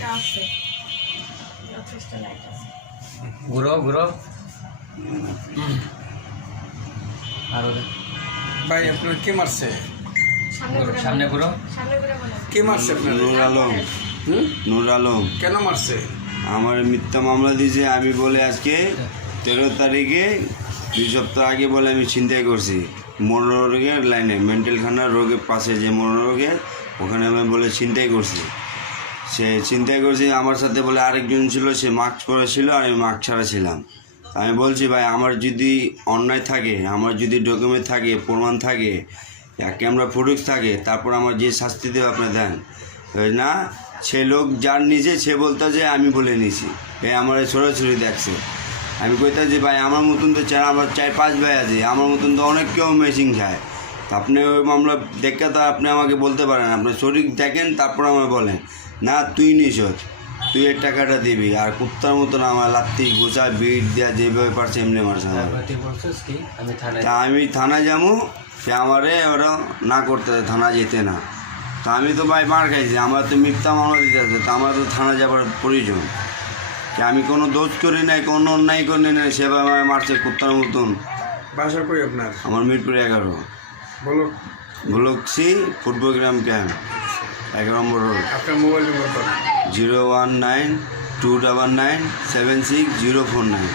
লাইটটা আছে, যথেষ্ট লাইট আছে। ঘুরো ঘুরো আর ভাই আপনার কে মারছে? সামনে ঘুরো। সামনে ঘুরে বলেন। কে মারছে আপনার? নূর আলম। নূর আলম কেন মারছে? আমার মিথ্যা মামলা দিয়েছে। আমি বলে আজকে 13 তারিখে 2 সপ্তাহ আগে বলে আমি ছিনতাই করছি মনোরোগের লাইনে, মেন্টাল খানা রোগের পাশে যে মনোরোগের ওখানে আমি বলে ছিনতাই করছি। সে ছিনতাই করছি আমার সাথে বলে আরেকজন ছিল, সে মাস্ক পরে ছিল আর আমি মাস্ক ছাড়া ছিলাম। আমি বলছি ভাই আমার যদি অন্যায় থাকে, আমার যদি ডকুমেন্ট থাকে, প্রমাণ থাকে, ক্যামেরা ফুটেজ থাকে, তারপর আমার যে শাস্তি দেবে আপনি দেন। না, সে লোক যার নিজে সে বলতো যে আমি বলে নিয়েছি, এই আমার সরাসরি দেখছে। আমি কইতাম যে ভাই আমার মতন তো আমার 4-5 ভাই আছে, আমার মতন তো অনেক কেউ মেশিন খায়। তা আপনি ওই মামলা দেখে তো আপনি আমাকে বলতে পারেন, আপনি শরীর দেখেন তারপর আমায় বলেন না তুই নিস, তুই এর টাকাটা দিবি। আর কুত্তার মতন আমার লাত্তি গোছা বিট দেওয়া যেভাবে পারছে এমনি মারছে। তা আমি থানায় যাবো, সে আমারে ওরা না করতে থানা যেতে না। তা আমি তো ভাই মার খাইছি, আমার তো মিথ্যা মামলা দিতে আছে, তা আমার তো থানা যাবার প্রয়োজন। যে আমি কোনো দোষ করি নাই, কোনো অন্যায় করি নাই, সেভাবে আমায় মারছে কুত্তার মতন। বাসা কই আপনার? আমার মিরপুর 11 বলো। ব্লক-C ফুটবল গ্রাম ক্যাম্প 11 নম্বর রোড। আপনার মোবাইল নম্বর বলো। 019-299-76049।